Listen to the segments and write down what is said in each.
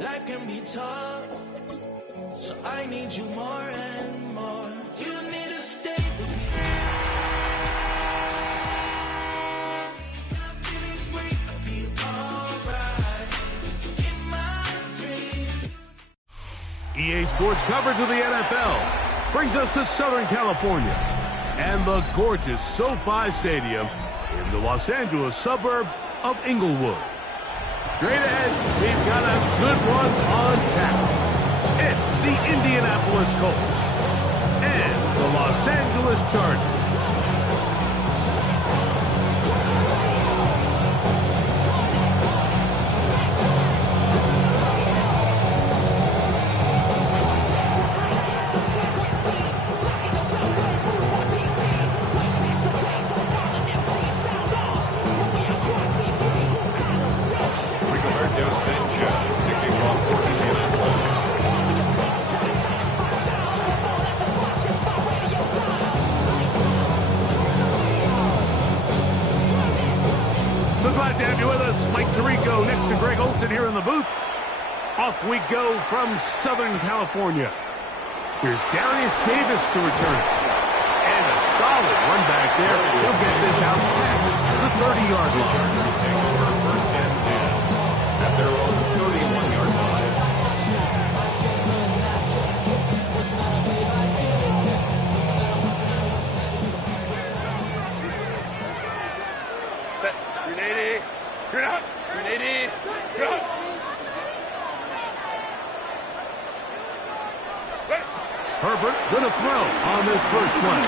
Life can be tough, so I need you more and more. You need to stay with me. I'm feeling great, I feel alright. In my dreams. EA Sports coverage of the NFL brings us to Southern California and the gorgeous SoFi Stadium in the Los Angeles suburb of Inglewood. Straight ahead, we've got a good one on tap. It's the Indianapolis Colts and the Los Angeles Chargers. So glad to have you with us. Mike Tirico next to Greg Olson here in the booth. Off we go from Southern California. Here's Darius Davis to return it. And a solid run back there. He'll get this out past the 30-yard line. Chargers take over first and 10 at their own 31-yard line. Set. 380. You're out. 380. You're out. Herbert gonna throw on this first play.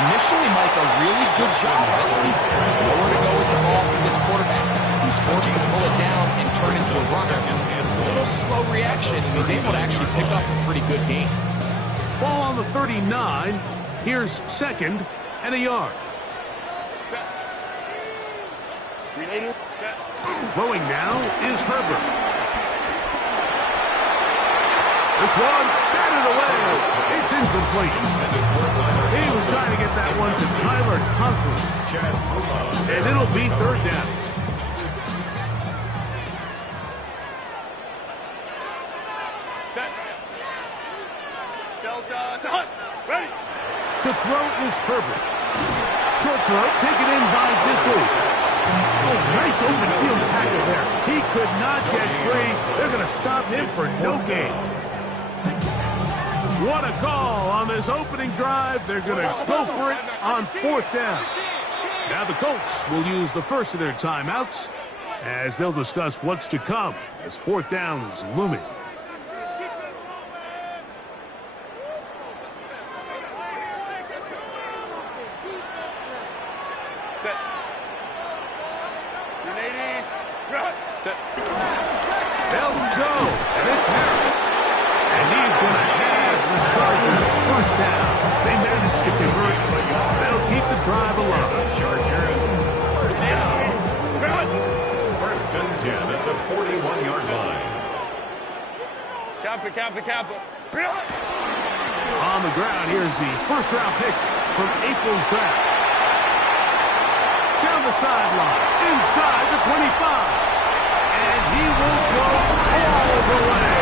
Initially, Mike, a really good job by the defense. Nowhere to go with the ball from this quarterback. He's forced to pull it down and turn into a runner. A little slow reaction, and he's able to actually pick up a pretty good game. Ball on the 39. Here's second and a yard. Throwing now is Herbert. This one, batted away. It's incomplete. He was trying to get that one to Tyler Conklin. And it'll be third down. Delta, ready. To throw is Herbert. Short throw, taken in by Disley. Oh, nice open field tackle there. He could not get free. They're going to stop him for no gain. What a call on this opening drive. They're going to go for it on fourth down. Now the Colts will use the first of their timeouts as they'll discuss what's to come as fourth down is looming. Set. 380. Set. They'll go, and it's Harris. And he's going to have the Chargers first down. They managed to convert, but they'll keep the drive alive. Chargers first down. First and 10 at the 41-yard line. Kappa. On the ground, here's the first-round pick from April's draft. Down the sideline, inside the 25. And he will go all the way.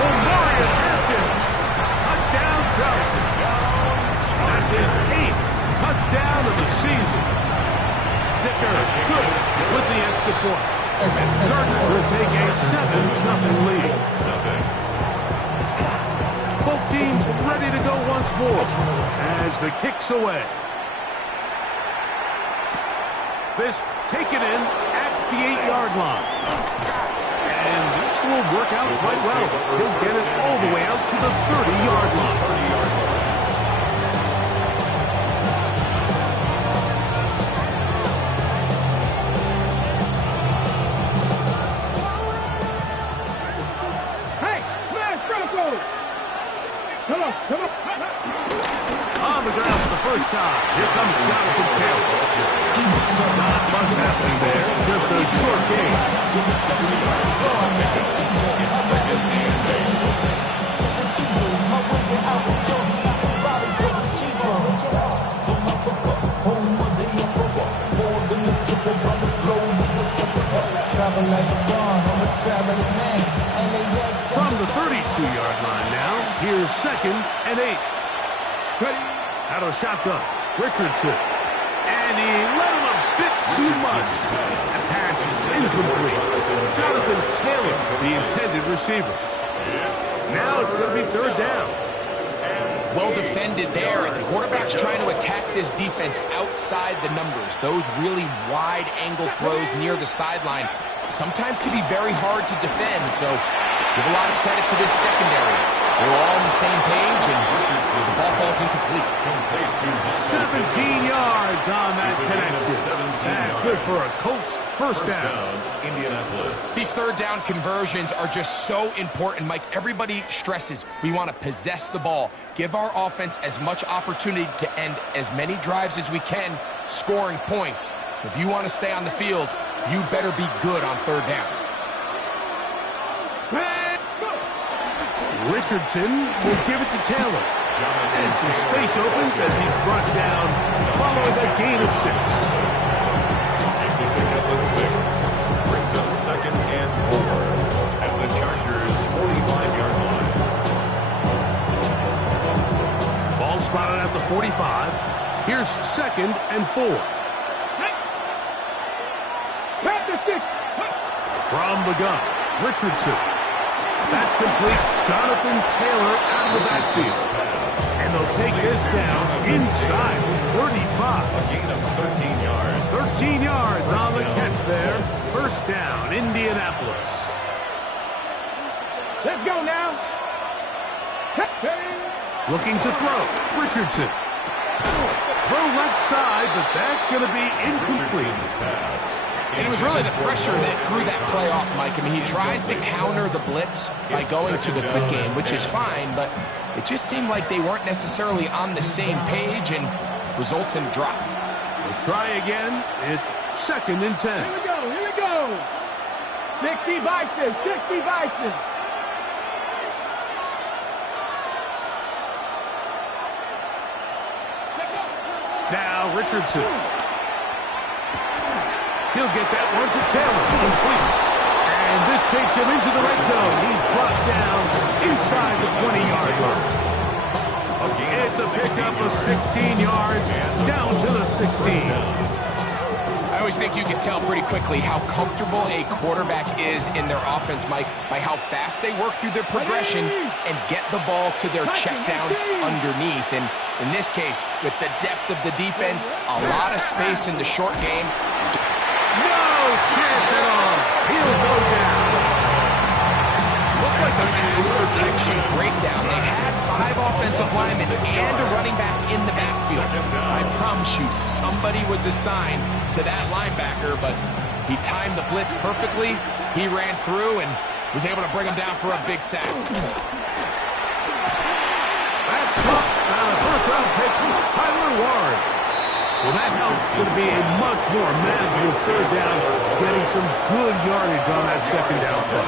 Omarion Hampton, touchdown Chargers. That's his 8th touchdown of the season. Dicker good with the extra point. And Chargers will take a 7-0 lead. Both teams ready to go once more as the kick's away. This taken in at the 8-yard line. And this will work out quite well. He'll get it all the way out to the 30-yard line. On the ground for the first time. Here comes Jonathan Taylor. Not much happening there. Just a short game. It's second and 8. From the 32-yard line now, here's 2nd and 8. Out of the shotgun, Richardson. And he let him a bit too much. That pass is incomplete. Jonathan Taylor, the intended receiver. Now it's going to be 3rd down. Well defended there. The quarterback's trying to attack this defense outside the numbers. Those really wide angle throws near the sideline sometimes can be very hard to defend. So give a lot of credit to this secondary. They're all on the same page, and the ball falls incomplete. 17 yards on that connection. That's good for a Colts 1st down. Indianapolis. These 3rd down conversions are just so important, Mike. Everybody stresses we want to possess the ball, give our offense as much opportunity to end as many drives as we can, scoring points. So if you want to stay on the field, you better be good on 3rd down. Richardson will give it to Taylor. And some space opens as he's brought down following a gain of 6. It's a pickup of 6. Brings up 2nd and 4. At the Chargers' 45-yard line. Ball spotted at the 45. Here's 2nd and 4. From the gun, Richardson. That's complete. Jonathan Taylor out of the backfield. And they'll take this down inside 35. A gain of 13 yards. 13 yards on the catch there. 1st down, Indianapolis. Let's go now. Looking to throw, Richardson. Throw left side, but that's going to be incomplete. Richardson's pass. And it was really the pressure that threw that play off, Mike. I mean, he tries to counter the blitz by going to the quick game, which is fine, but it just seemed like they weren't necessarily on the same page and results in a drop. We'll try again. It's 2nd and 10. Here we go, here we go. 60 Bison, 60 Bison. Now Richardson. He'll get that one to Taylor. Complete. And this takes him into the red zone. He's brought down inside the 20-yard line. It's a pickup of 16 yards down to the 16. I always think you can tell pretty quickly how comfortable a quarterback is in their offense, Mike, by how fast they work through their progression and get the ball to their check down underneath. And in this case, with the depth of the defense, a lot of space in the short game. No chance at all. He'll go down. Looked like a pass protection breakdown. They had 5 offensive linemen and a running back in the backfield. I promise you, somebody was assigned to that linebacker, but he timed the blitz perfectly. He ran through and was able to bring him down for a big sack. That's caught on a first-round pick, Tyler Ward. Well, that helps. It's going to be a much more manageable 3rd down, getting some good yardage on that 2nd down play.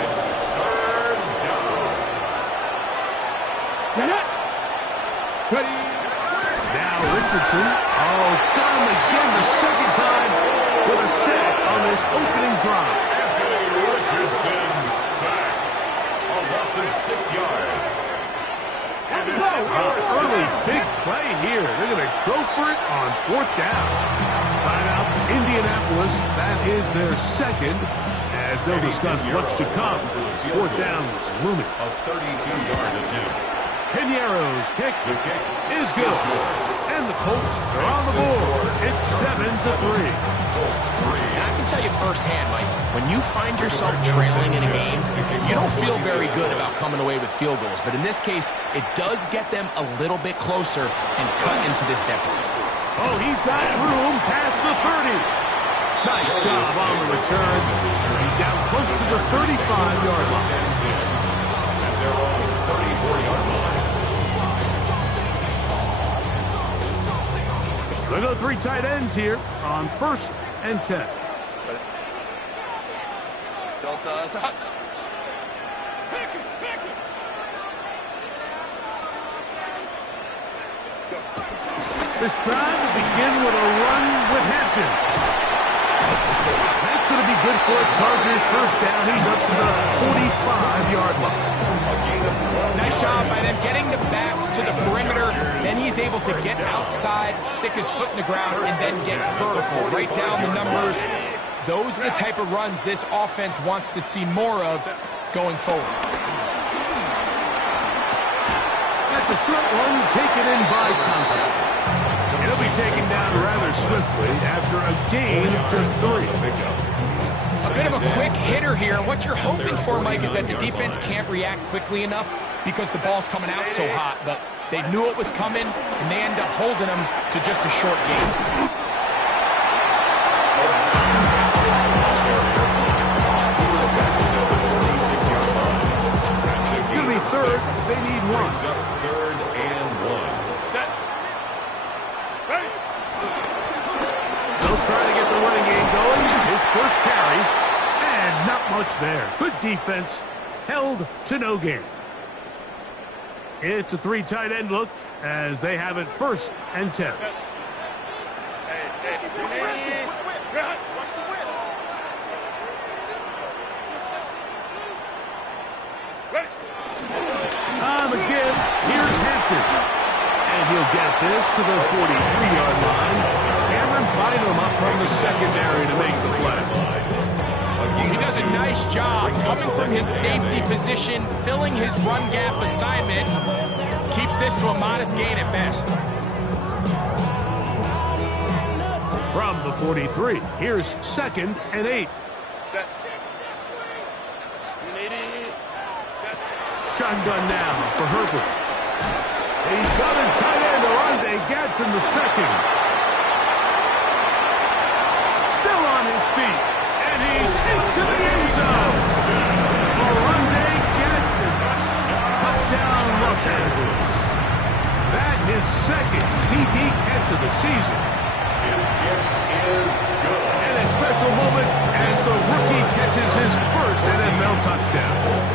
It's 3rd down. Now Richardson. Oh, got him again the 2nd time with a sack on this opening drive. Anthony Richardson sacked. A loss of 6 yards. And it's Early big play here. They're going to go for it on 4th down. Timeout, Indianapolis. That is their 2nd, as they'll discuss what's to come. 4th down is looming. a 32-yard attempt. Piñeiro's kick is good. And the Colts are on the board. It's 7-3. And I can tell you firsthand, Mike, when you find yourself trailing in a game, you don't feel very good about coming away with field goals. But in this case, it does get them a little bit closer and cut into this deficit. Oh, he's got room past the 30. Nice job on the return. He's down close to the 35-yard line. And they're on the 34-yard line. They go 3 tight ends here on 1st and 10. Delta us out. This time to begin with a run with Hampton. That's going to be good for a Chargers first down. He's up to the 45-yard line. Nice job by them getting the back to the perimeter. Then he's able to get outside, stick his foot in the ground, and then get vertical. Right down the numbers. Those are the type of runs this offense wants to see more of going forward. That's a short one taken in by contact. He'll be taken down rather swiftly after a gain of just 3. A bit of a quick hitter here. What you're hoping for, Mike, is that the defense can't react quickly enough because the ball's coming out so hot. But they knew it was coming, and they end up holding them to just a short gain. It'll be third. They need 1. Third and 1. They'll try to get the running game going. His first carry. And not much there. Good defense. Held to no gain. It's a 3 tight end look as they have it first and 10. Again, here's Hampton. And he'll get this to the 43-yard line. Cameron Bynum up from the secondary to make the play. He does a nice job coming from his safety position, filling his run gap assignment. Keeps this to a modest gain at best. From the 43, here's 2nd and 8. Shotgun now for Herbert. He's got his tight end, Orlando Gatz in the second. Still on his feet, and he's into the end zone. Orlando Gatz, touchdown Los Angeles. That his second TD catch of the season. His kick is good. And a special moment as the rookie catches his first NFL touchdown.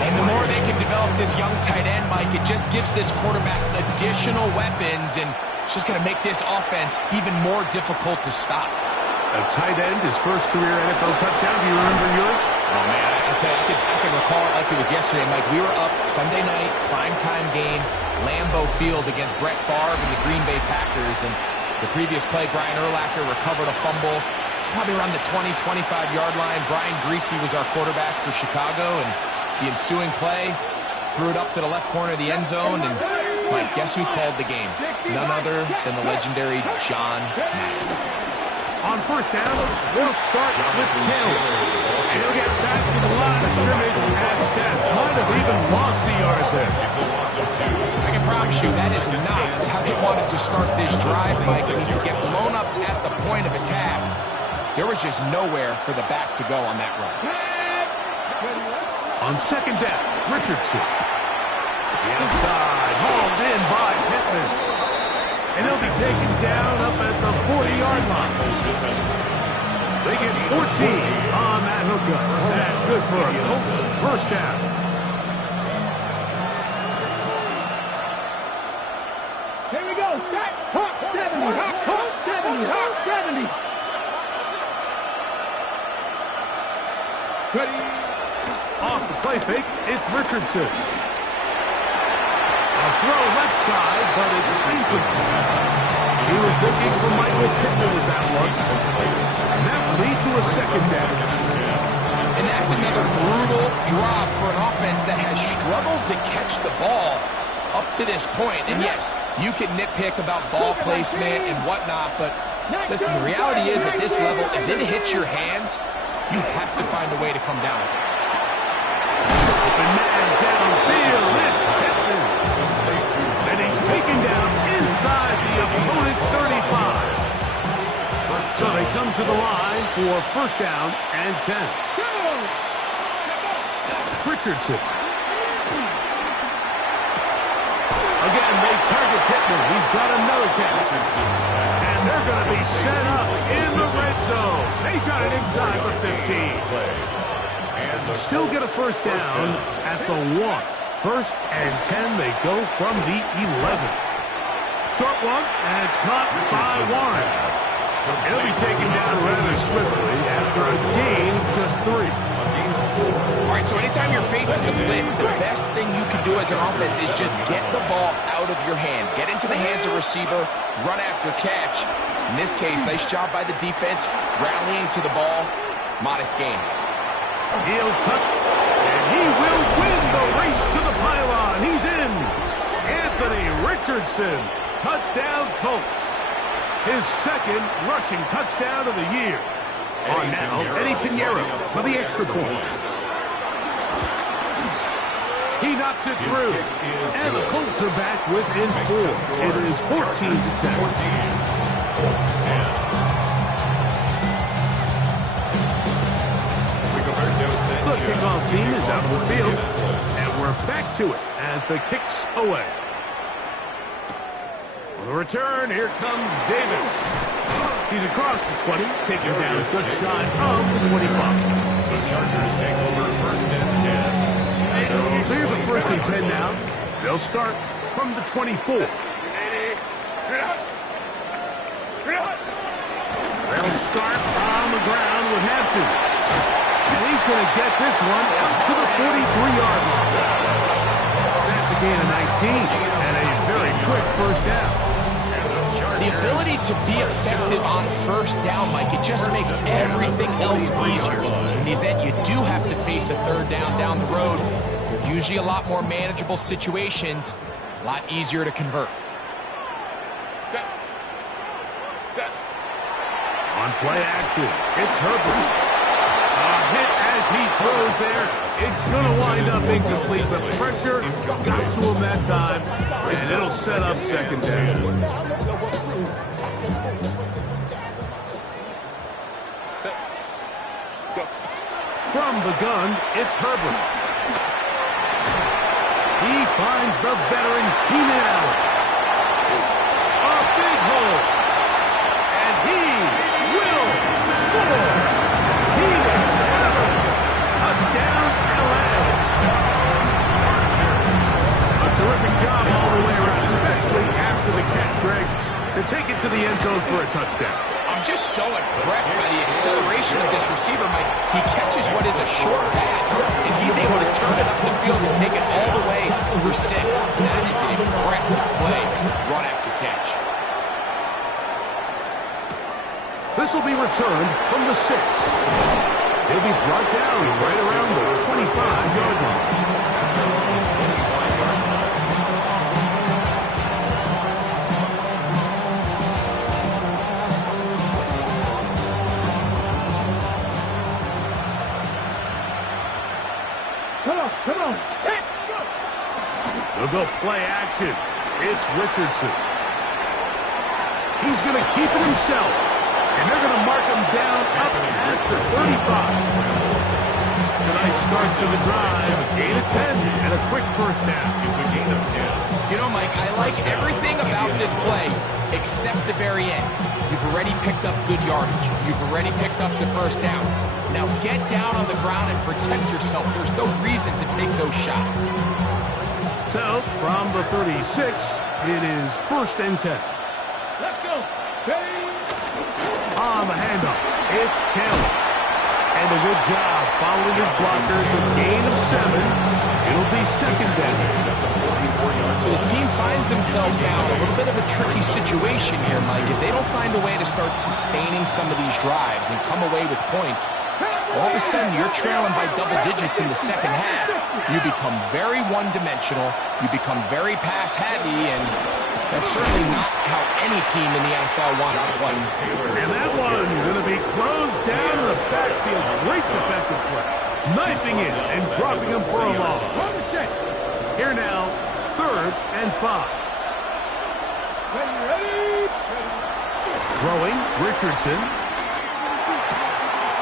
And the more they can develop this young tight end, Mike, it just gives this quarterback additional weapons, and it's just going to make this offense even more difficult to stop. A tight end, his first career NFL touchdown. Do you remember yours? Oh, man, I tell you, I could recall it like it was yesterday, Mike. We were up Sunday night, primetime game, Lambeau Field against Brett Favre and the Green Bay Packers, and the previous play, Brian Urlacher recovered a fumble, probably around the 20, 25-yard line. Brian Greasy was our quarterback for Chicago, and the ensuing play threw it up to the left corner of the end zone, and Mike, guess who called the game? None other than the legendary John Madden. On first down, they'll start with Taylor. And he'll get back to the line of scrimmage at best. Might have even lost a yard there. It's a loss of 2. I can promise you that is not how they wanted to start this drive, Mike. I mean, to get blown up at the point of attack, there was just nowhere for the back to go on that run. On second down, Richardson. The outside, hauled in by Pittman. And he'll be taken down up at the 40-yard line. They get 14 on that hookup. That's good for a Colts first down. Here we go. Set. Hawk 70. Hawk 70. Hawk 70. Ready. Off the play fake, it's Richardson. A throw left side, but it's incomplete. He was looking for Michael Pittman with that one. And that will lead to a second down. And that's another brutal drop for an offense that has struggled to catch the ball up to this point. And yes, you can nitpick about ball placement and whatnot, but listen, the reality is at this level, if it hits your hands, you have to find a way to come down with it. Open man downfield, it's Pittman. And he's taken down inside the opponent's 35. So they come to the line for first down and 10. Richardson. Again, they target Pittman. He's got another catch. And they're going to be set up in the red zone. They got it inside the 15. Still get a first down at the 1. First and 10, they go from the 11. Short one, and it's caught by Warren. He'll be taken down rather swiftly after a gain just 3. All right, so anytime you're facing the blitz, the best thing you can do as an offense is just get the ball out of your hand. Get into the hands of receiver, run after catch. In this case, nice job by the defense, rallying to the ball. Modest gain. He'll tuck, and he will win the race to the pylon. He's in. Anthony Richardson, touchdown Colts. His second rushing touchdown of the year. On now, Eddie Pinheiro for the extra point. He knocks it through, and the Colts are back within 4. It is 14-10. Colts 10. The kickoff team is out of the field, and we're back to it as the kick's away. On the return, here comes Davis. He's across the 20, taken down just shy of the 25. The Chargers take over first and 10. So here's a first and 10 now. They'll start from the 24. They'll start on the ground with Hampton. And he's going to get this one out to the 43-yard line. That's a gain of 19 and a very quick first down. The ability to be effective on first down, Mike, it just makes everything else easier. In the event you do have to face a third down the road, they're usually a lot more manageable situations, a lot easier to convert. Set. On play action, it's Herbert. A hit as he throws there. It's going to wind up incomplete. The pressure got to him that time, and it'll set up second down. From the gun, it's Herbert. He finds the veteran Keenan Allen. A big hole. And he will score. Keenan Allen. Touchdown, Atlanta. A terrific job all the way around, especially after the catch, Greg, to take it to the end zone for a touchdown. I'm just so impressed by the acceleration of this receiver, Mike. He catches what is a short pass, and he's able to turn it up the field and take it all the way for 6. That is an impressive play, run after catch. This will be returned from the 6. He'll be brought down right around the 25-yard line. Come on. Hey, go. They'll go play action. It's Richardson. He's going to keep it himself. And they're going to mark him down up past the 35. Nice start to the drive. Gain of 10 and a quick first down. It's a gain of 10. You know, Mike, I like everything about this play except the very end. You've already picked up good yardage. You've already picked up the first down. Now get down on the ground and protect yourself. There's no reason to take those shots. So, from the 36, it is first and 10. Let's go. Ready? On the handoff, it's Taylor. And a good job following his blockers, a gain of 7. It'll be second down. So his team finds themselves now in a little bit of a tricky situation here, Mike. If they don't find a way to start sustaining some of these drives and come away with points, all of a sudden you're trailing by double digits in the second half. You become very one-dimensional. You become very pass-heavy, and that's certainly not how any team in the NFL wants to play. And that one going to be closed down in the backfield. Great defensive play. Knifing in and dropping him for a loss. Here now, third and 5. Ready? Throwing, Richardson.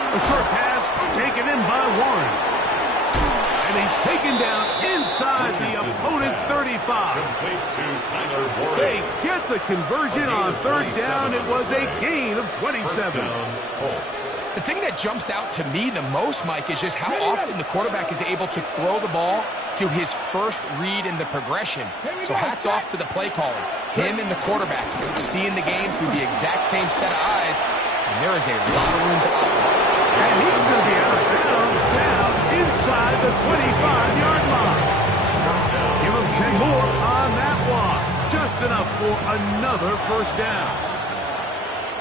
A short pass taken in by Warren. And he's taken down inside the opponent's 35. Complete to Tyler Warren. They get the conversion on third down. It was a gain of 27. First down, Colts. The thing that jumps out to me the most, Mike, is just how often the quarterback is able to throw the ball to his first read in the progression. So hats off to the play caller. Him and the quarterback seeing the game through the exact same set of eyes, and there is a lot of room to operate. And he's going to be out of 25-yard line. Give him 10 more on that one. Just enough for another first down.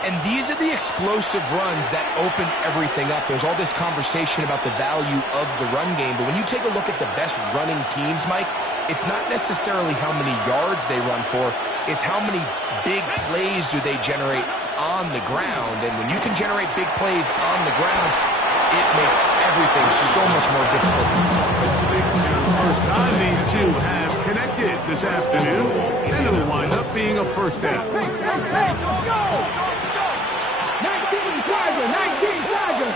And these are the explosive runs that open everything up. There's all this conversation about the value of the run game, but when you take a look at the best running teams, Mike, it's not necessarily how many yards they run for, it's how many big plays do they generate on the ground. And when you can generate big plays on the ground, it makes everything so much more difficult. First time these two have connected this afternoon, and it'll wind up being a first down. Hey, go! 19 Tiger, 19 Tiger.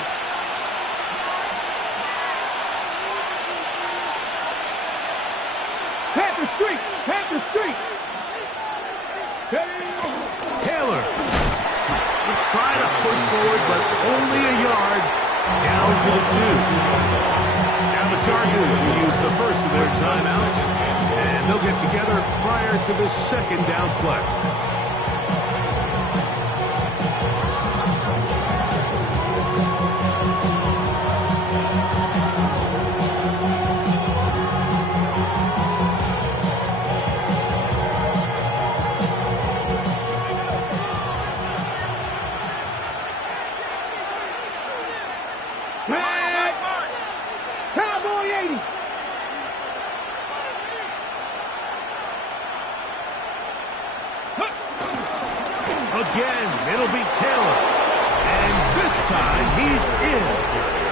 Panther Street, Panther Street. Taylor will try to push forward, but only a yard down to the 2. Now the Chargers will use the first of their timeouts, and they'll get together prior to the second down play. Cowboy 80. Again, it'll be Taylor. And this time, he's in.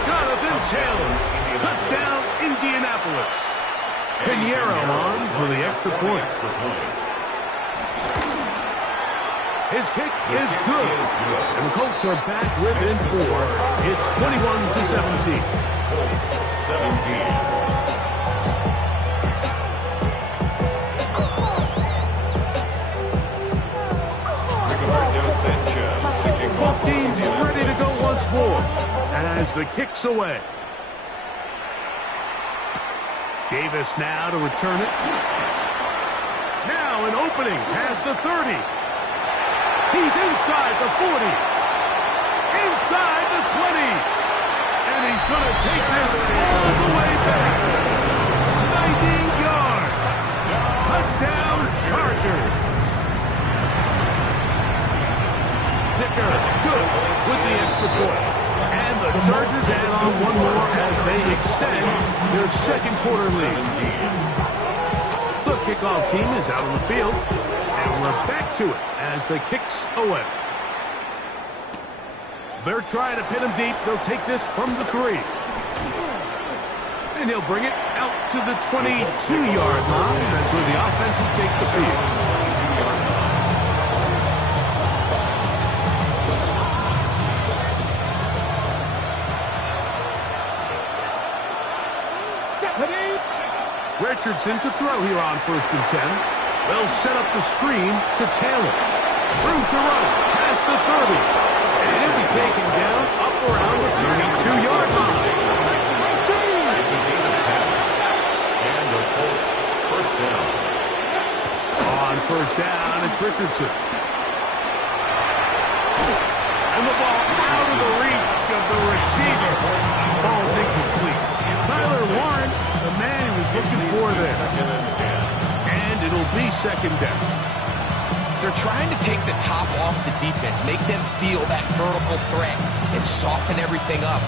Jonathan Taylor. Touchdown, Indianapolis. Pinheiro on for the extra point. His kick is good. And the Colts are back within 4. It's 21-17. Colts 17. Both teams ready to go once more as the kick's away. Davis now to return it. Now an opening past the 30. He's inside the 40. Inside the 20. And he's going to take this all the way back. 90 yards. Touchdown Chargers. Dicker good with the extra point. And the Chargers add on one more as they extend their second quarter lead. The kickoff team is out on the field. And we're back to it as the kick's away. They're trying to pin him deep. They'll take this from the 3. And he'll bring it out to the 22-yard line. That's where the offense will take the field. Richardson to throw here on 1st and 10. They'll set up the screen to Taylor. Through to run, past the 30. And he'll be taken down up around the 32-yard line. It's a gain of 10. And the Colts first down. On 1st down, it's Richardson. And the ball out of the reach of the receiver. Ball's incomplete. Tyler Warren, the man he was looking for there. And it'll be second down. They're trying to take the top off the defense, make them feel that vertical threat, and soften everything up.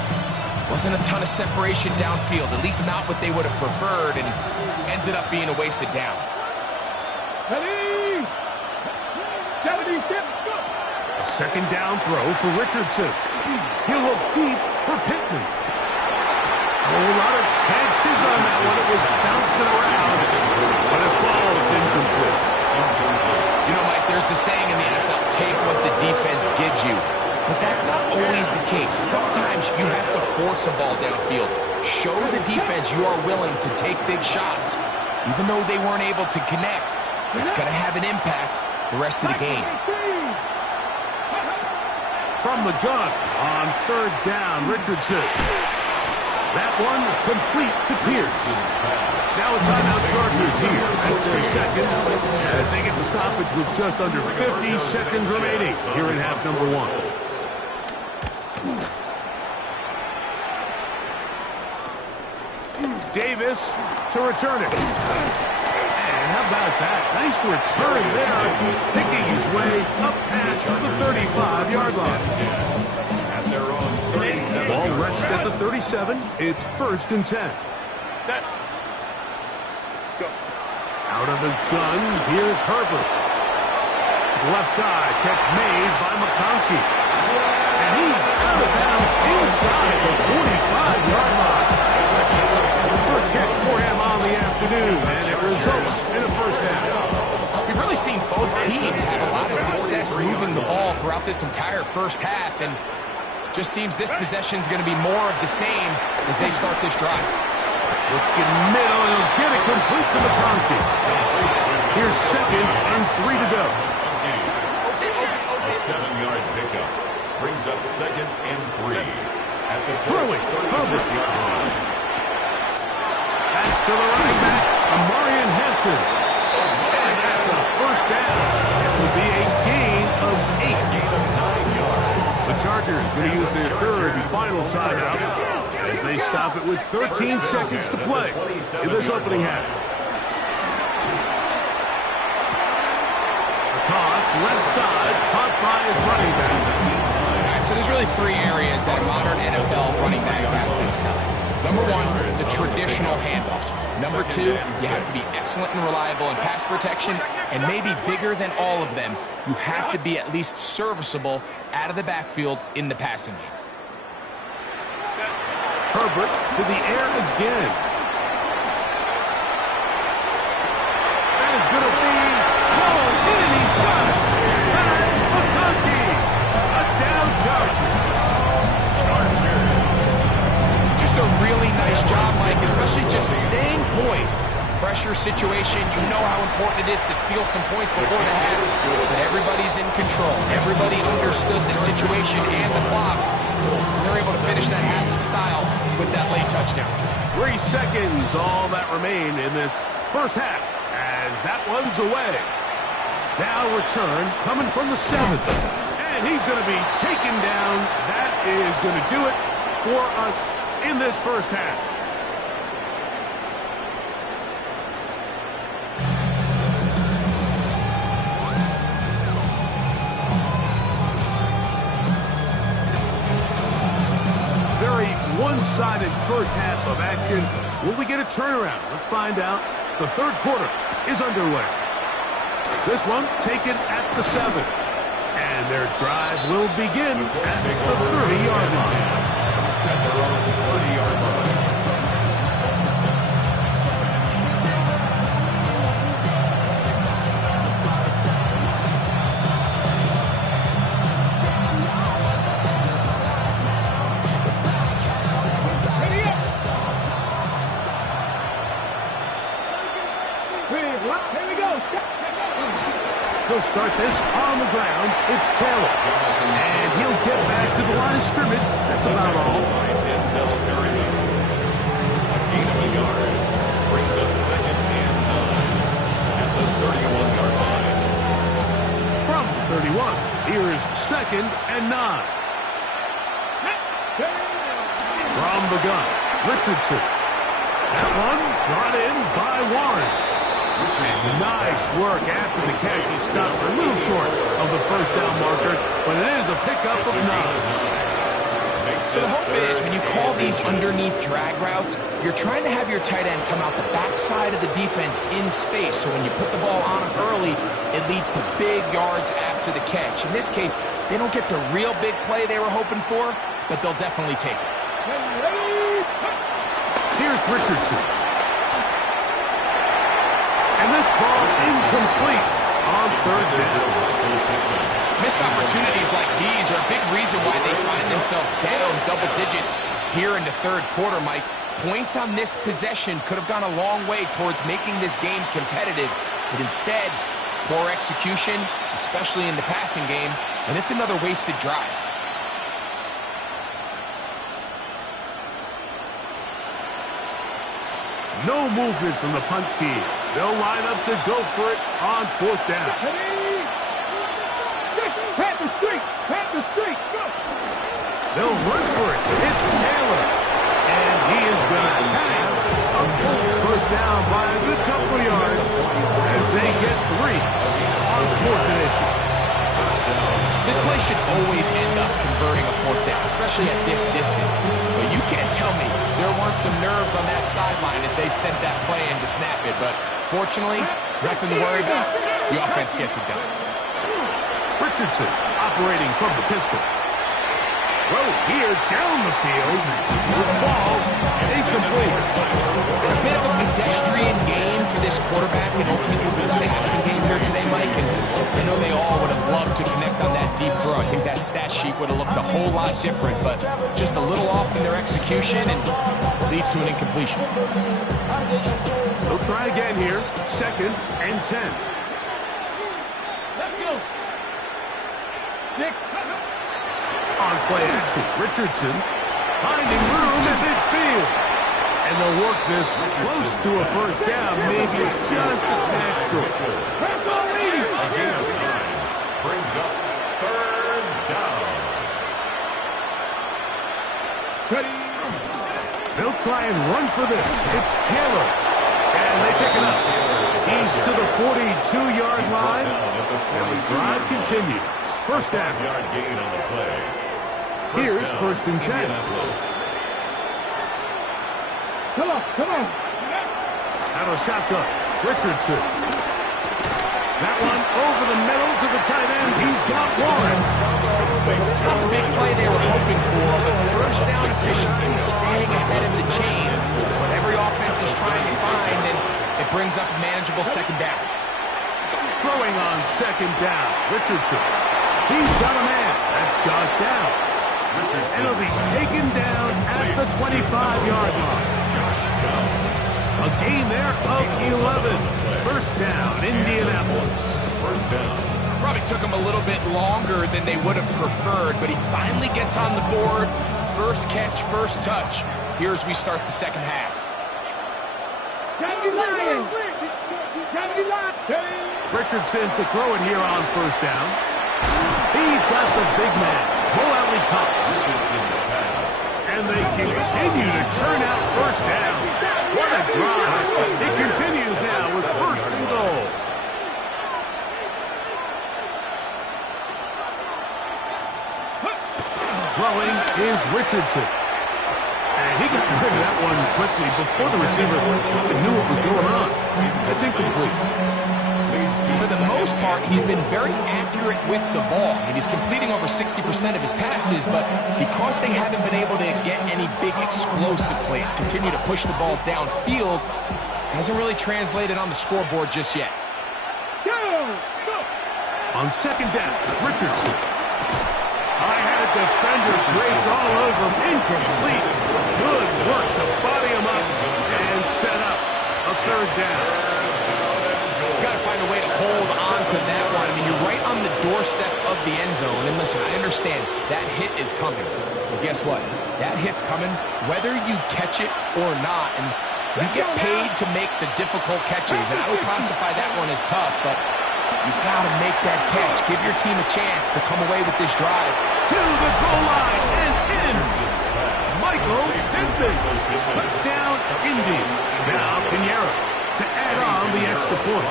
Wasn't a ton of separation downfield, at least not what they would have preferred, and ended up being a wasted down. Ready? 76. A second down throw for Richardson. He'll look deep for Pittman. A whole lot of chances on that one. It was bouncing around, but it falls incomplete. You know, Mike, there's the saying in the NFL, take what the defense gives you. But that's not always the case. Sometimes you have to force a ball downfield. Show the defense you are willing to take big shots. Even though they weren't able to connect, it's going to have an impact the rest of the game. From the gun on 3rd down, Richardson. That one complete to Pierce. Now a timeout Chargers here. That's their second as they get the stoppage with just under 50 seconds remaining here in half number 1. Davis to return it. And how about that? Nice return there. Picking his way up past the 35-yard line. At their own 37. Ball rests at the 37. It's 1st and 10. Set. Go. Out of the gun, here's Herbert. Left side, catch made by McConkey. And he's out of bounds inside the 45-yard line. First catch for him on the afternoon, and it results in a first down. We've really seen both teams have a lot of success moving the ball throughout this entire first half, and just seems this possession is going to be more of the same as they start this drive. Looking middle, and he'll get it complete to McConkey. Here's 2nd and 3 to go. A 7-yard pickup brings up 2nd and 3 at the Throwing, 36-yard line. Pass to the running back, Amarian Hampton. And that's a first down. It will be a gain of 8. The Chargers going to use their 3rd and final timeout as they stop it with 13 seconds to play in this opening half. A toss, left side, caught by his running back. All right, so there's really 3 areas that a modern NFL running back has to excel at. Number 1, the traditional handoffs. Number 2, you have to be excellent and reliable in pass protection, and maybe bigger than all of them, you have to be at least serviceable out of the backfield in the passing game. Herbert to the air again. That is going to be hauled in. He's got it. And McConkey. A down Charger. Just a really nice job, Mike, especially just staying poised. Pressure situation, you know how important it is to steal some points before the half, but everybody's in control. Everybody understood the situation and the clock. They're able to finish that half in style with that late touchdown. 3 seconds, all that remain in this first half, as that one's away. Now return, coming from the 7th. And he's going to be taken down. That is going to do it for us in this first half. Very one-sided first half of action. Will we get a turnaround? Let's find out. The 3rd quarter is underway. This one taken at the 7th. And their drive will begin at the 30-yard line. At their own 30-yard line. Here we go. He'll start this on the ground. It's Taylor. And he'll get back to the line of scrimmage. That's about all. Denzel Perryman. A gain of a yard. Brings up 2nd and 9 at the 31-yard line. From the 31, here's 2nd and 9. From the gun, Richardson. That one brought in by Warren. And nice work after the catch. He stopped a little short of the first down marker, but it is a pickup of 9. So the hope is when you call these underneath drag routes, you're trying to have your tight end come out the backside of the defense in space. So when you put the ball on him early, it leads to big yards after the catch. In this case, they don't get the real big play they were hoping for, but they'll definitely take it. Here's Richardson. And this ball incomplete on 3rd down. Missed opportunities like these are a big reason why they find themselves down double digits here in the 3rd quarter, Mike. Points on this possession could have gone a long way towards making this game competitive, but instead, poor execution, especially in the passing game, and it's another wasted drive. No movement from the punt team. They'll line up to go for it on 4th down. Panther streak! Panther streak! Go! They'll run for it. It's Taylor. And he is going to have a some nerves on that sideline as they sent that play in to snap it. But fortunately, nothing to worry about. The offense gets it done. Richardson operating from the pistol. Throw here down the field. The ball incomplete. A bit of a pedestrian game for this quarterback and ultimately his passing game here today, Mike. And I know they all would have loved to connect on that deep throw. I think that stat sheet would have looked a whole lot different, but just a little off in their execution and leads to an incompletion. They'll try again here. 2nd and 10. Let's go. 6. On play action, Richardson finding room in midfield. And they'll work this close to a first down, maybe just a tad short. A gain of 9 brings up 3rd down. They'll try and run for this. It's Taylor. And they pick it up. He's to the 42-yard line. And the drive continues. First down. Yard gain on the play. Here's 1st and 10. Come on, come on. Out of shotgun, Richardson. That one over the middle to the tight end. He's got one. It's not a big play they were hoping for, but first down efficiency, staying ahead of the chains is what every offense is trying to find, and it brings up a manageable 2nd down. Throwing on 2nd down, Richardson. He's got a man. That's Josh Downs. And he'll be taken down at the 25-yard line. A gain there of 11. First down, Indianapolis. First down. Probably took him a little bit longer than they would have preferred, but he finally gets on the board. First catch, first touch. Here as we start the 2nd half. Richardson to throw it here on first down. He's got the big man, Mo Alley Cox. Richardson's pass. And they continue to churn out first down. What a drive. It continues now with 1st and goal. Throwing is Richardson. And he gets rid of that one quickly before the receiver knew what was going on. That's incomplete. For the most part, he's been very accurate with the ball. I mean, he's completing over 60% of his passes, but because they haven't been able to get any big explosive plays, continue to push the ball downfield, hasn't really translated on the scoreboard just yet. On 2nd down, Richardson. I had a defender draped all over him. Incomplete. Good work to body him up and set up a 3rd down. He's got to find a way to hold on to that one. I mean, you're right on the doorstep of the end zone. And listen, I understand that hit is coming. But guess what? That hit's coming whether you catch it or not. And you get paid to make the difficult catches. And I would classify that one as tough, but you got to make that catch. Give your team a chance to come away with this drive. To the goal line and in. Michael Pittman. Touchdown, Indy. Now Pinheiro to add on the extra point.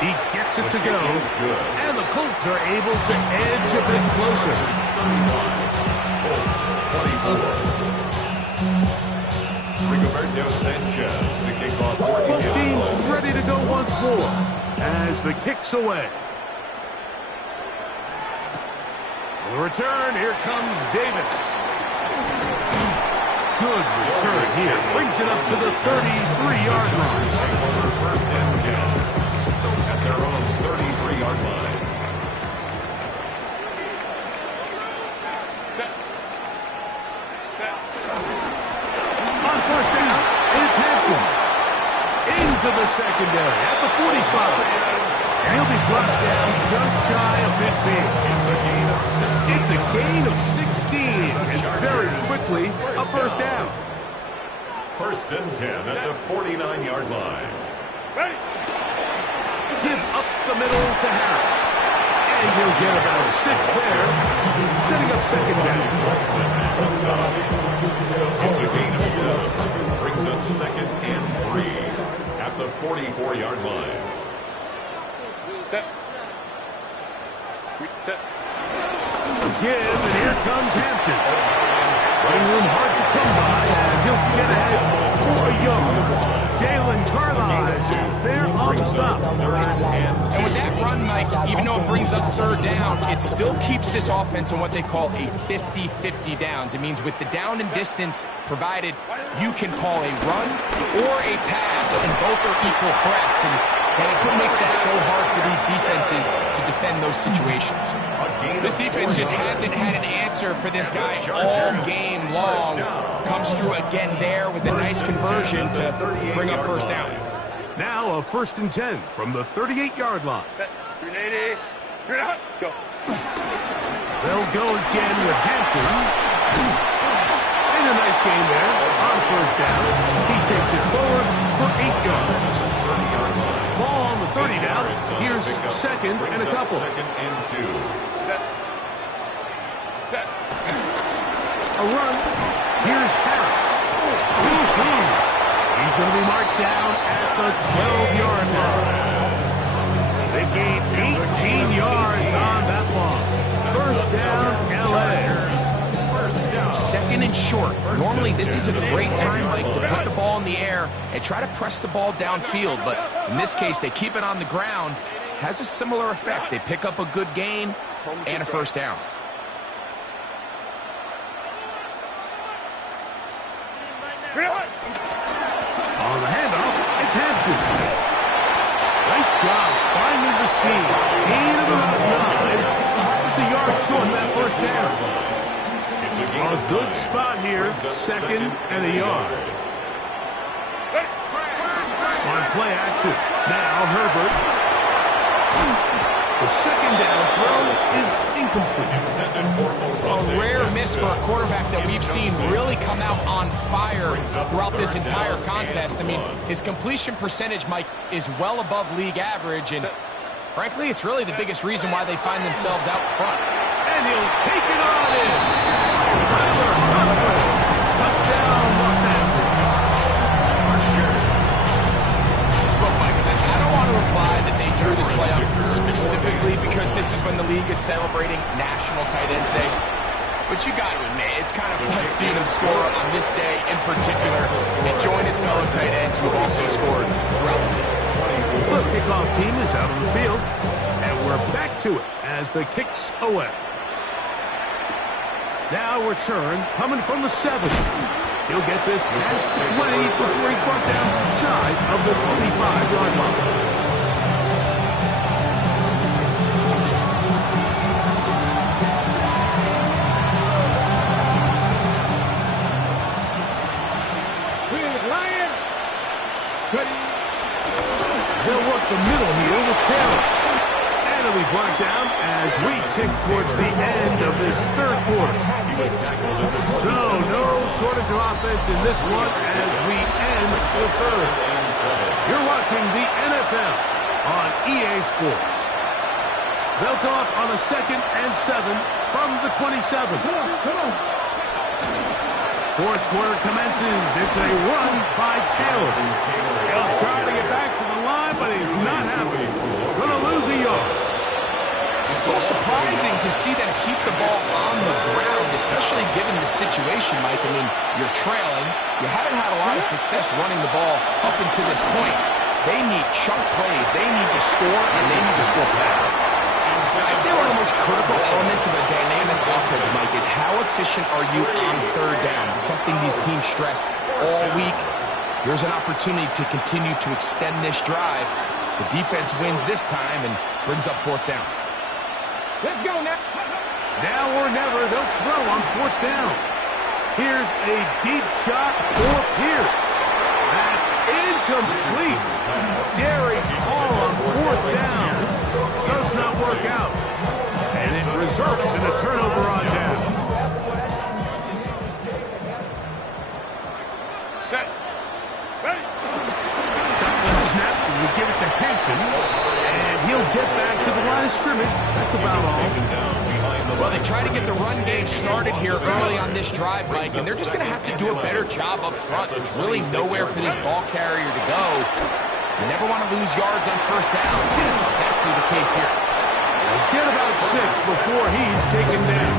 He gets it to go, and the Colts are able to edge a bit closer. 35, Colts 24. Rigoberto Sanchez to kick off. Both teams ready to go once more as the kick's away. On the return, here comes Davis. Good return here. Brings it up to the 33-yard line. First and 10 at their own 33-yard line. On first down, it's Hampton. Into the secondary at the 45. And he'll be brought down just shy of midfield. It's a gain of 16. And very quickly, a first down. First and 10 at the 49-yard line. Give up the middle to Harris. And he'll get about 6 there, setting up second down. It's a gain of 7. Brings up 2nd and 3 at the 44-yard line. Give, and here comes Hampton. Running room hard to come stop. And with that run, Mike, even though it brings up third down, it still keeps this offense in what they call a 50-50 downs. It means with the down and distance provided, you can call a run or a pass, and both are equal threats. And it's what makes it so hard for these defenses to defend those situations. This defense just hasn't had an answer for this guy all game long. Comes through again there with a nice conversion to bring up first down. Now a 1st and 10 from the 38-yard line. Go. They'll go again with Hampton. And a nice gain there on first down. He takes it forward for 8 yards. Ball on the 30 now. Here's 2nd and a couple. 2nd and 2. Set. A run. Here's Harris. He's going to be marked down at the 12-yard line. They gained 18 yards on that one. First down, L.A. 2nd and short. Normally, this is a great time, Mike, to put the ball in the air and try to press the ball downfield. But in this case, they keep it on the ground. Has a similar effect. They pick up a good gain and a first down. On the handoff, it's Hampton. Nice job finding the seam. Gain of about 9. Just a yard short of that first down. A good spot here. 2nd and a yard. On play action. Now Herbert. The 2nd down throw is incomplete. A rare miss for a quarterback that we've seen really come out on fire throughout this entire contest. I mean, his completion percentage, Mike, is well above league average, and frankly, it's really the biggest reason why they find themselves out front. And he'll take it on in. Touchdown, Los Angeles. Look, Mike, I don't want to imply that they drew this play up specifically because this is when the league is celebrating National Tight Ends Day. But you got to admit, it's kind of fun seeing him score on this day in particular and join his fellow tight ends who have also scored throughout the season. The kickoff team is out on the field, and we're back to it as the kick's away. Now return coming from the 7. He'll get this past 20 before he's brought down shy of the 25-yard line. They'll work the middle here with Taylor. And he'll be brought down as we tick towards the end of this 3rd quarter. So no shortage of offense in this one as we end the 3rd. You're watching the NFL on EA Sports. They'll come up on a 2nd and 7 from the 27. 4th quarter commences. It's a run by Taylor. He'll try to get back to the line, but he's not happy. Going to lose a yard. It's a little surprising to see them keep the ball on the ground, especially given the situation, Mike. I mean, you're trailing. You haven't had a lot of success running the ball up until this point. They need chunk plays. They need to score, and they need to score fast. I'd say one of the most critical elements of a dynamic offense, Mike, is how efficient are you on 3rd down? It's something these teams stress all week. Here's an opportunity to continue to extend this drive. The defense wins this time and brings up 4th down. Let's go now. Now or never, they'll throw on 4th down. Here's a deep shot for Pierce. That's incomplete. Derek Hall on 4th down. Does not work out. And it results in a turnover on down. Set. Ready. Shotgun snap, and you give it to Hampton. And he'll get back to the line of scrimmage. That's about all. Well, they try to get the run game started here early on this drive, Mike, and they're just going to have to do a better job up front. There's really nowhere for this ball carrier to go. You never want to lose yards on 1st down. That's exactly the case here. We'll get about 6 before he's taken down.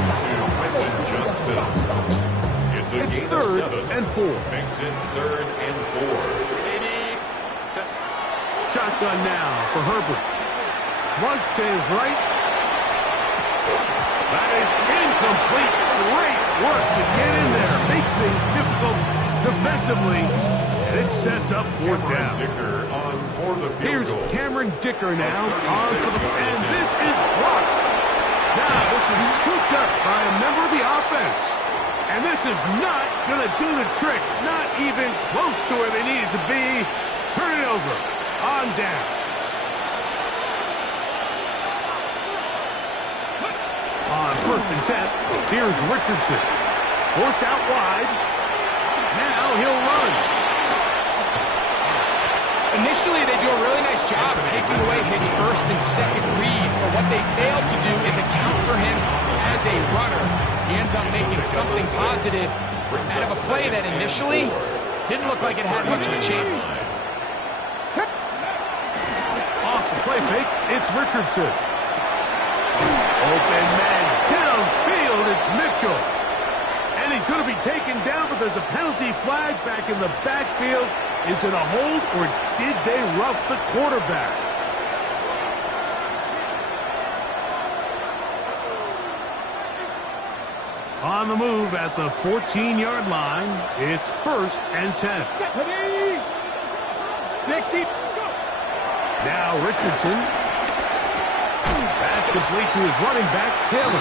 It's 3rd and 4. Makes it 3rd and 4. Shotgun now for Herbert. Flush to his right. That is incomplete. Great work to get in there. Make things difficult defensively. And it sets up fourth down. Here's Cameron Dicker now on for the... And this is blocked. Now this is scooped up by a member of the offense. And this is not going to do the trick. Not even close to where they needed to be. Turn it over. On down. On 1st and 10, here's Richardson. Forced out wide. Now he'll run. Initially, they do a really nice job taking away his first and second read, but what they failed to do is account for him as a runner. He ends up making something positive out of a play that initially didn't look like it had much of a chance. Off the play fake, it's Richardson. Open man downfield, it's Mitchell. And he's going to be taken down, but there's a penalty flag back in the backfield. Is it a hold, or did they rough the quarterback? On the move at the 14-yard line, it's 1st and 10. 60. Now Richardson. That's complete to his running back, Taylor.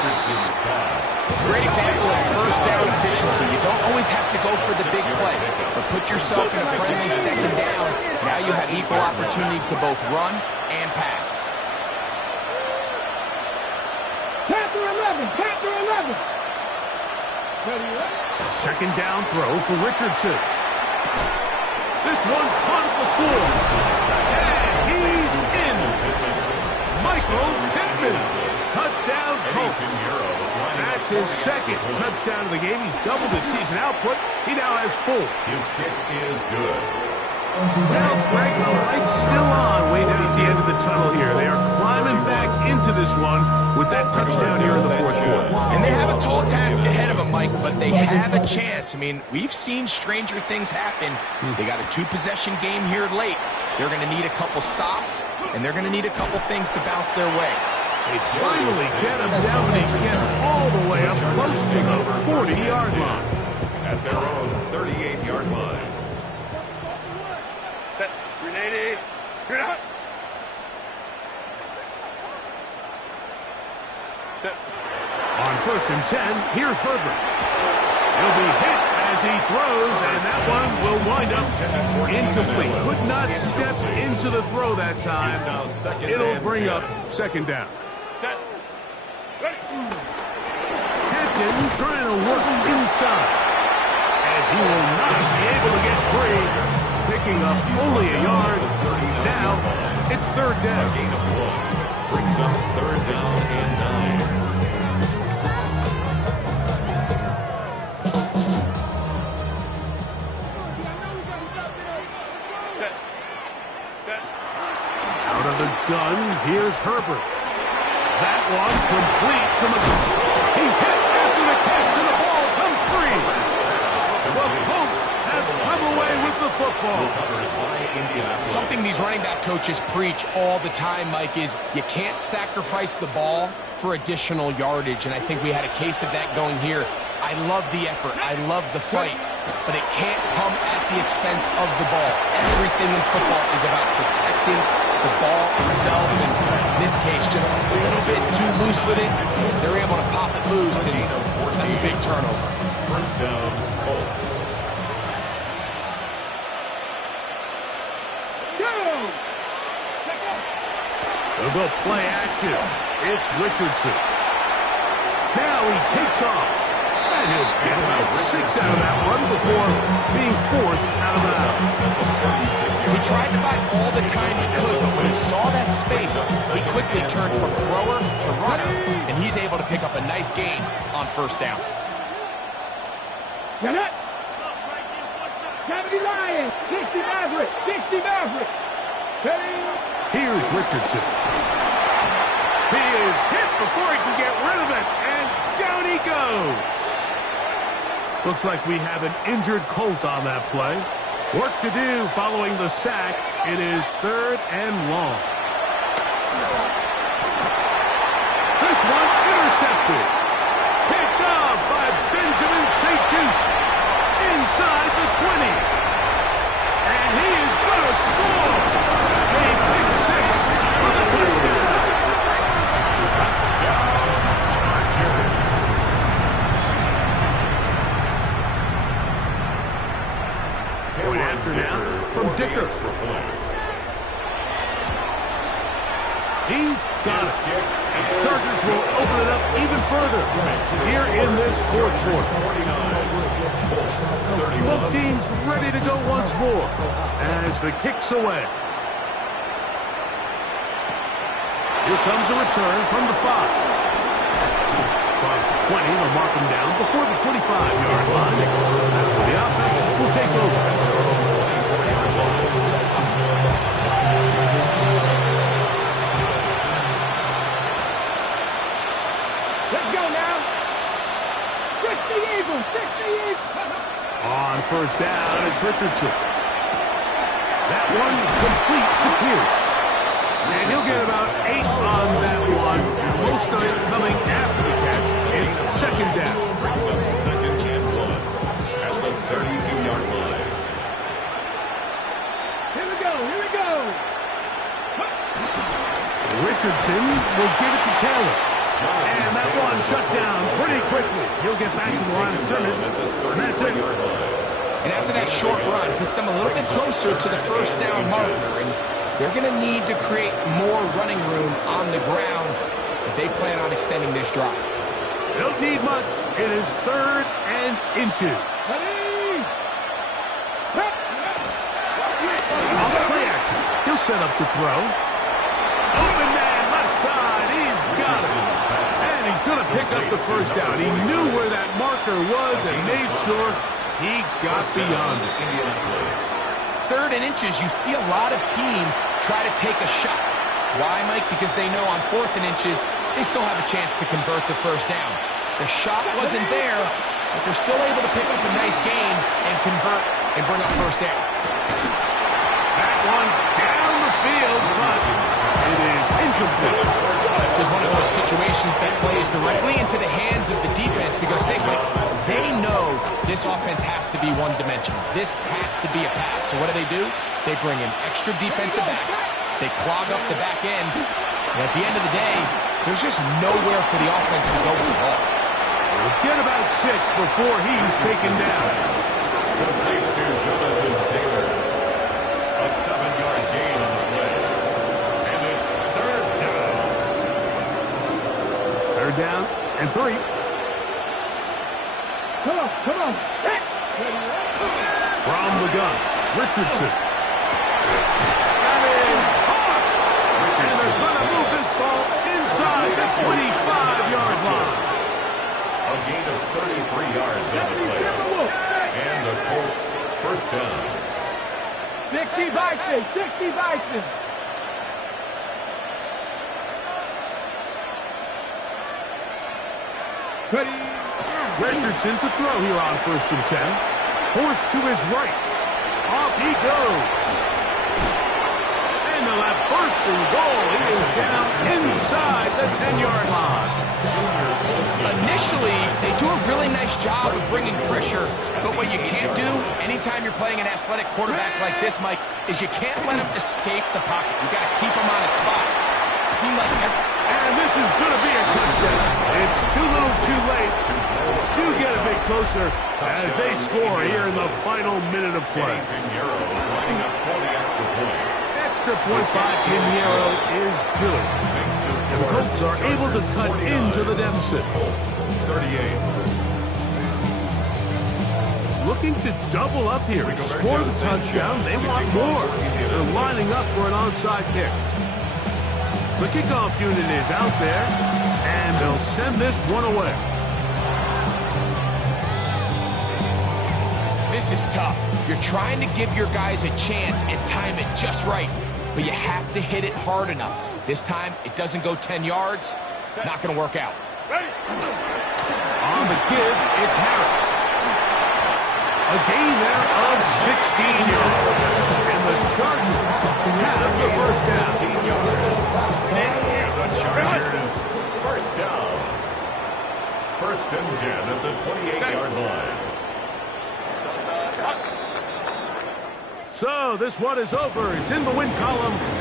Great example of first down efficiency. You don't always have to go for the big play, but put yourself in a friendly second down. Now you have equal opportunity to both run and pass. Panther 11. Panther 11. Second down throw for Richardson. This one caught at the floor. And he's in. Michael Pittman. Touchdown, Colts. That's his second touchdown of the game. He's doubled his season output. He now has 4. His kick is good. Now, Greg, the light's still on way down at the end of the tunnel here. They are climbing back into this one with that touchdown here in the 4th quarter. And they have a tall task ahead of them, Mike, but they have a chance. I mean, we've seen stranger things happen. They got a 2-possession game here late. They're going to need a couple stops, and they're going to need a couple things to bounce their way. They finally get him down, but he gets all the way up close to the 40-yard line. At their own 38-yard line. Set. 380. Good out. Set. On 1st and 10, here's Herbert. He'll be hit as he throws, and that one will wind up incomplete. Could not step into the throw that time. It'll bring up 2nd down. Set. Ready. Captain trying to work inside. And he will not be able to get free. Picking up only a yard. Now, it's 3rd down. Gain of 1. Brings up 3rd down and 9. Out of the gun, here's Herbert. That one complete to McCoy. He's hit after the catch, and the ball comes free. The Colts have come away with the football. Something these running back coaches preach all the time, Mike, is you can't sacrifice the ball for additional yardage, and I think we had a case of that going here. I love the effort. I love the fight, but it can't come at the expense of the ball. Everything in football is about protecting the ball itself, and in this case, just a little bit too loose with it. They're able to pop it loose, and that's a big turnover. 1st down, Colts. They'll go play action. It's Richardson. Now he takes off. And he'll get about 6 out of that one before being forced out of bounds. He tried to buy all the time he could, but when he saw that space, he quickly turned from thrower to runner, and he's able to pick up a nice gain on 1st down. Got it. 70 Lions. 60 Maverick. 60 Maverick. Here's Richardson. He is hit before he can get rid of it, and down he goes. Looks like we have an injured Colt on that play. Work to do following the sack. It is 3rd and long. This one intercepted. Picked off by Benjamin St. Just inside the 20. And he is going to score. A big 6 for the touchdown. Going after now from Dicker. He's got it. And the Chargers will open it up even further here in this 4th quarter. Both teams ready to go once more as the kick's away. Here comes a return from the 5. Across the 20, they'll mark him down before the 25-yard line. That's where the offense will take over. Let's go now. 60 Eagles, 60 Eagles. On 1st down, it's Richardson. That one complete to Pierce. And he'll get about 8 on that one. Most of it coming after the catch. It's 2nd down. Brings up 2nd and 1 at the 32-yard line. Here we go, here we go. Richardson will give it to Taylor. And that one shut down pretty quickly. He'll get back to the line of scrimmage. And that's it. And after that short run, puts them a little bit closer to the 1st down marker. And they're going to need to create more running room on the ground if they plan on extending this drive. They don't need much. It is 3rd and inches. Ready? Off the play action. He'll set up to throw. Open man, left side. He's got it. And he's going to pick up the 1st down. He knew where that marker was and made sure he got beyond it. 3rd and inches, you see a lot of teams try to take a shot. Why, Mike? Because they know on 4th and inches, they still have a chance to convert the 1st down. The shot wasn't there, but they're still able to pick up a nice gain and convert and bring up 1st down. That one down the field, but it is incomplete. This is one of those situations that plays directly into the hands of the defense because they know this offense has to be one-dimensional. This has to be a pass. So what do? They bring in extra defensive backs. They clog up the back end. And at the end of the day, there's just nowhere for the offense to go with the ball. We'll get about 6 before he's taken down. Complete to Jonathan Taylor. A 7-yard gain on the play. And it's 3rd down. 3rd down and 3. Come on, come on. From the gun, Richardson. That is hard. And they're going to move this ball inside the 25-yard line. A gain of 33 yards on the play. And the Colts 1st down. 60 Bison, 60 Bison. Ready? Richardson to throw here on 1st and 10. Forced to his right. Off he goes. And they'll have 1st and goal. He is down inside the 10-yard line. Initially, they do a really nice job of bringing pressure, but what you can't do anytime you're playing an athletic quarterback like this, Mike, is you can't let him escape the pocket. You got to keep him on his spot. Seemed like and this is going to be a touchdown. It's too little too late. Do get a bit closer as they score here in the final minute of play. Extra point by Pinheiro is good. And the Colts are able to cut into the deficit. 38. Looking to double up here. Score the touchdown. They want more. They're lining up for an onside kick. The kickoff unit is out there, and they'll send this one away. this is tough. You're trying to give your guys a chance and time it just right, but you have to hit it hard enough. This time, it doesn't go 10 yards. Not going to work out. On the give, it's Harris. A gain there of 16 yards. And the Chargers First and 10 at the 28-yard line. So this one is over. It's in the win column.